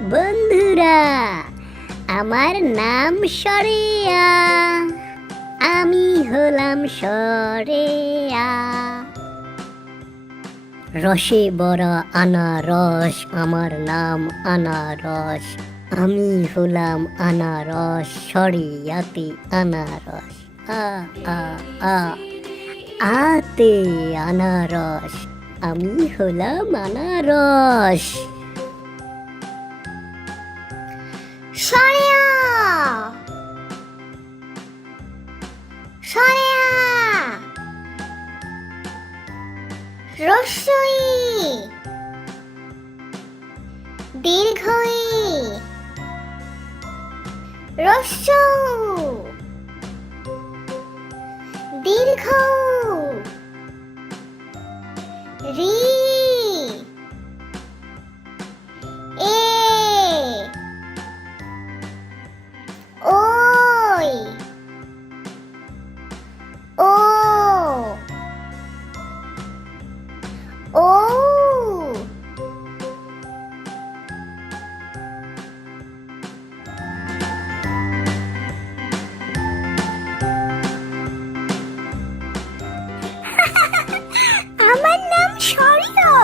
বন্ধুরা, আমার নাম সরেয়া, আমি হলাম সরেয়া। রসে ভরা আনারস, আমার নাম আনারস, আমি হলাম আনারস, সরেয়াতে আনারস। আ আ আ আতে আনারস, আমি হলাম আনারস। সরেয়া সরেয়া রস্যই দীর্ঘই রস্য দীর্ঘ রি এ ওই ও ও আমার নাম সরিয়া,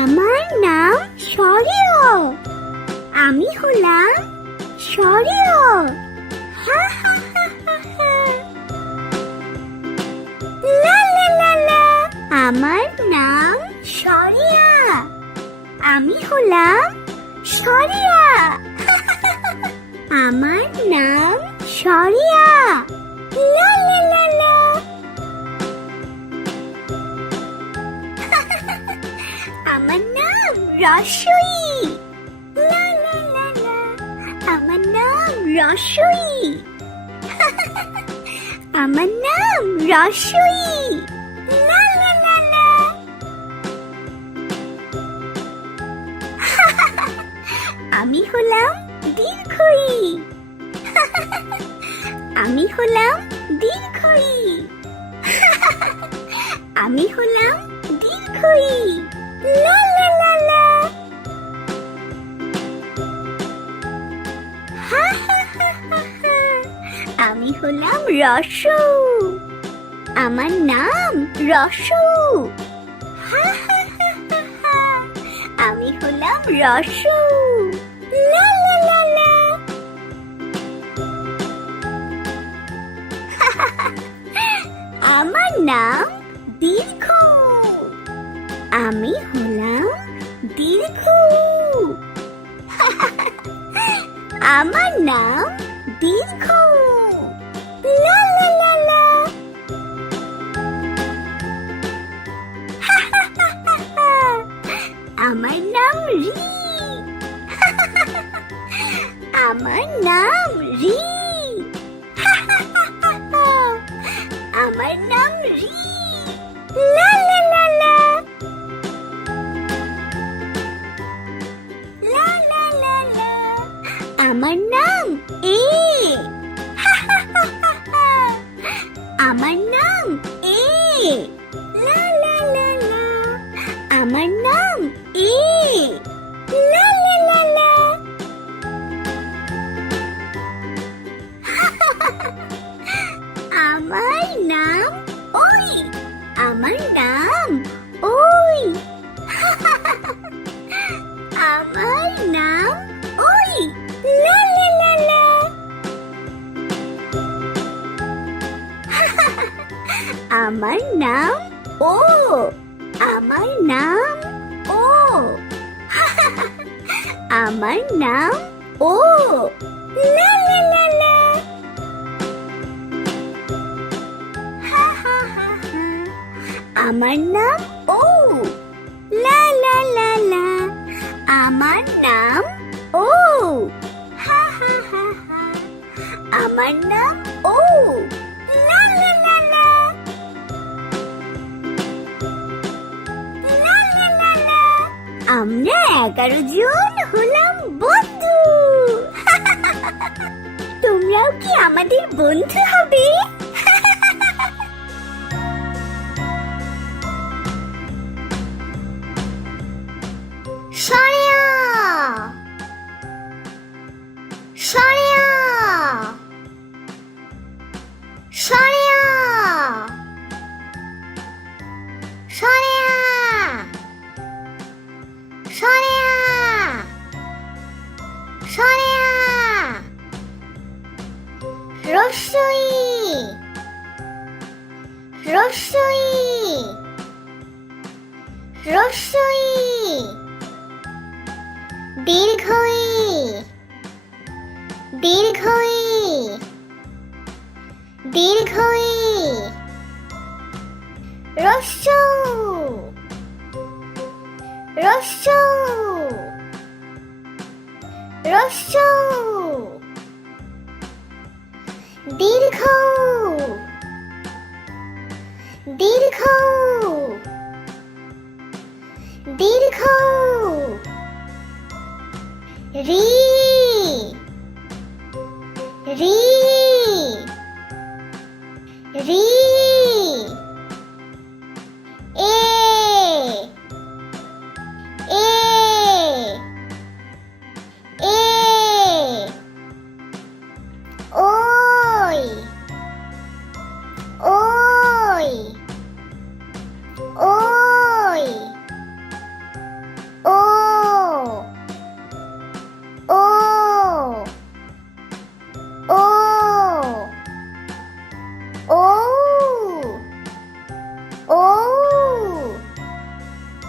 আমার নাম সরিয়া, আমি হলাম সরিয়া। হা হা হা হা হা। লা লা লা লা। আমার নাম সরিয়া, আমি হলাম সরিয়া। আমার নাম সরিয়া। লা লা লা লা। আমার নাম রসই। লা লা লা লা। আমার নাম রসই। আমার নাম রসই। লা লা লা লা। আমি হলাম দীর্ঘই। আমি হলাম দীর্ঘই। আমি হলাম দীর্ঘই। লা লা লা লা। হা হা হা হা হা। আমি হলাম রসু, আমার নাম রসু। হা হা হা হা হা। আমি হলাম রসু। লা লা লা লা। আমার নাম দীর্ঘ, আমি হলাম দীর্ঘ। আমার নাম দীর্ঘ। লা লা লা লা। আমার নাম রি। আমার নাম রি। আমার নাম রি। লা লা লা লা। লা লা লা লা। আমার নাম এ। আমার নাম এ। লা লা লা লা। আমার নাম এ। লা লা লা লা। আমার নাম ওই। আমার নাম ওই। আমার নাম ওই। লা লা লা লা। আমার নাম ও। আমার নাম ও। আমার নাম ও। লা লা লা লা। আমার নাম ও। লা লা লা লা। আমার নাম ও। হা হা হা হা। আমার নাম ও। লা লা লা লা। লা লা লা লা। আমরা 11 জন হলাম বন্ধু। তোমরাও কি আমাদের বন্ধু হবে? সরেয়া রস্যই রস্যই রস্যই দীর্ঘই দীর্ঘই দীর্ঘই রস্যৌ রস্যৌ রস্যৌ দীর্ঘ দীর্ঘ দীর্ঘ রি রি রি এ এ এ ওই ওই ওই ও ও ও ও ও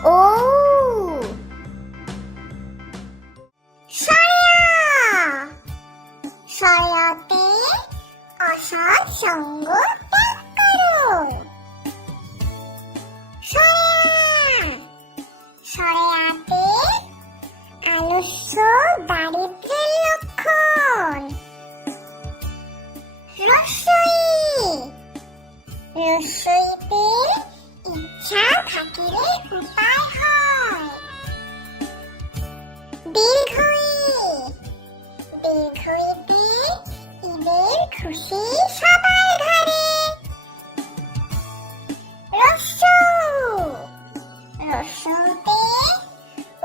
ও সয়াতে অসৎ সঙ্গ ত্যাগ করো। সয়াতে আলস্য দারিদ্র্যের লক্ষণ। রস্যইতে ইচ্ছা থাকিলে উপায় হয়। দীর্ঘইতে ঈদের খুশি সবার ঘরে। রস্যৌতে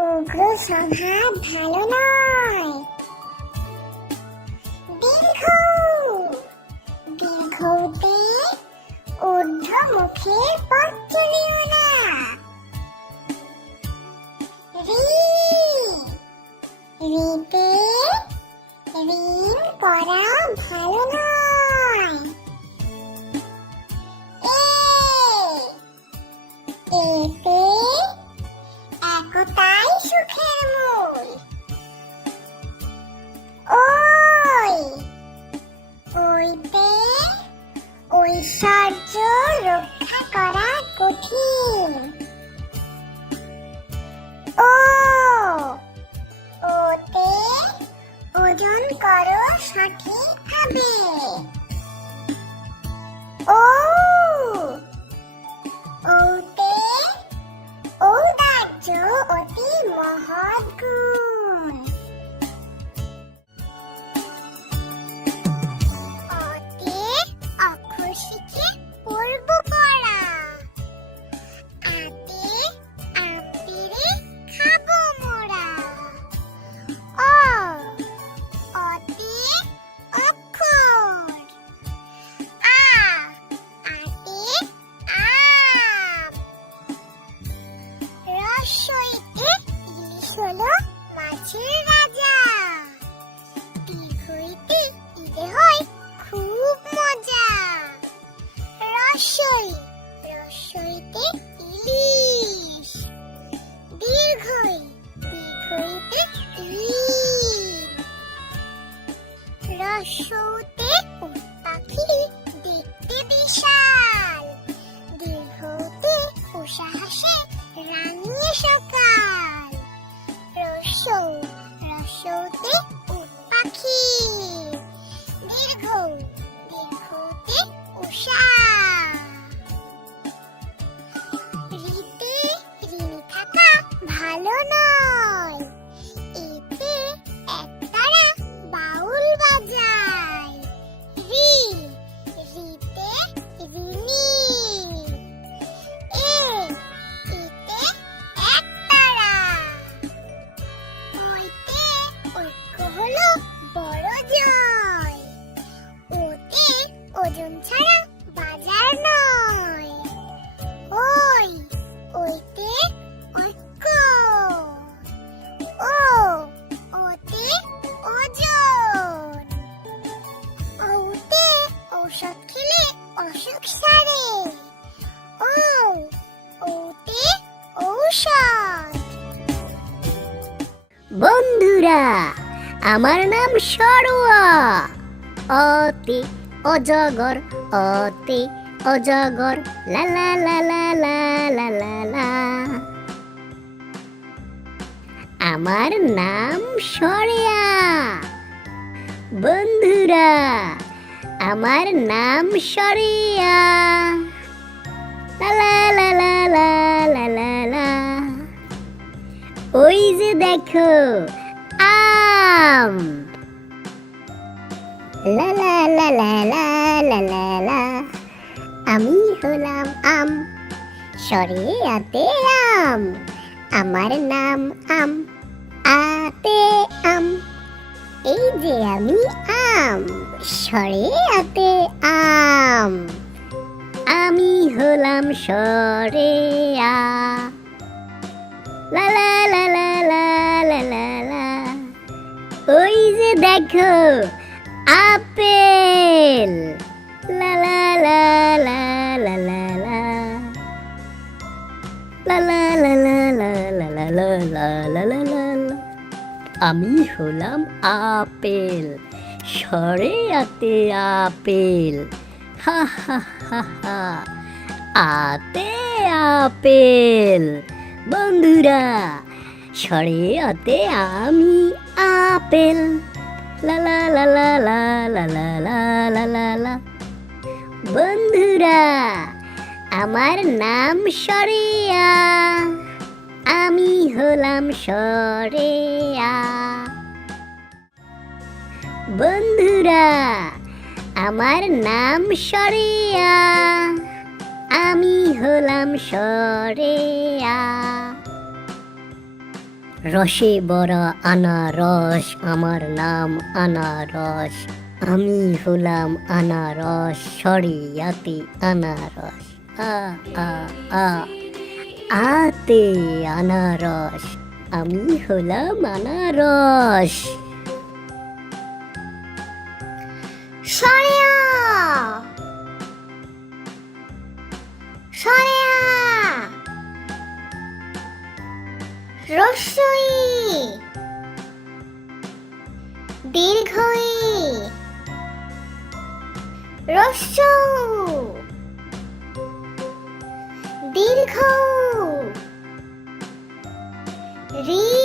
উগ্র স্বভাব ভালো নয়। দীর্ঘৌতে ঊর্ধ্বমুখে পথ চলিও না। ঋতে ঋণ করা ভালো নয়। এতে একতাই সুখের মূল। ওইতে ঐশ্বর্য রক্ষা করা কঠিন। ওতে ওজন করো সঠিকভাবে। ওতে ঔদার্য অতি মহৎ গুণ। অতে অক্ষর শিখে পড়ব পড়া। আতে আম পেড়ে খাবো মোরা। অতে অক্ষর। আতে আম। রস্যইতে ইলিশ হলো মাছের রাজা। দীর্ঘইতে ঈদে হয় খুব মজা। রস্যইতে ইলিশ। দীর্ঘইতে ঈদ। রস্যৌতে উট পাখি দেখতে বিশাল। দীর্ঘৌতে উষা হাসে রাঙিয়ে সকাল। রস্যৌতে উট পাখি। দীর্ঘৌতে উষা। ঋতে ঋণী থাকা ভালো নয়। এতে একতারা বাউল বাজায়। ঋতে ঋণী। এতে একতারা। ওইতে ঐক্য হলো বড় জয়। ওতে ওজন ছাড়া বাজার নয়। ওইতে ঐক্য। বন্ধুরা, আমার নাম সরোয়া। অতি অজগর, অতি অজগর, লা লা লা লা লা লা লা লা। আমার নাম সরেয়া। বন্ধুরা, আমার নাম সরেয়া। লা লা লা লা লা লা লা লা। ওই যে দেখো আম। লা লা লা লা লা লা লা লা। আমি হলাম আম, সরেয়াতে আম। আমার নাম আম, আতে আম। এই যে আমি আম, সরেয়াতে আম। আমি হলাম সরেয়া। লা লা লা লা লা লা লা লা। ওই যে দেখো আপেল। লা লা লা লা লা লা লা। লা লা লা লা লা লা লা লা লা লা লা লা লা। আমি হলাম আপেল, সরেয়াতে আপেল। হা হা হা হা। আতে আপেল। বন্ধুরা, সরেয়াতে আমি আপেল। লা লা লা লা লা লা লা লা লা লা লা। বন্ধুরা, আমার নাম সরেয়া। আমি হলাম সরেয়া। বন্ধুরা, আমার নাম সরেয়া। আমি হলাম সরেয়া। রসে ভরা আনারস, আমার নাম আনারস। আমি হলাম আনারস, সরেয়াতে আনারস। আ আ আ। আতে আনারস। আমি হলাম আনারস। সরেয়া, সরেয়া। রস্যই, দীর্ঘই, রস্য, দীর্ঘ, রি।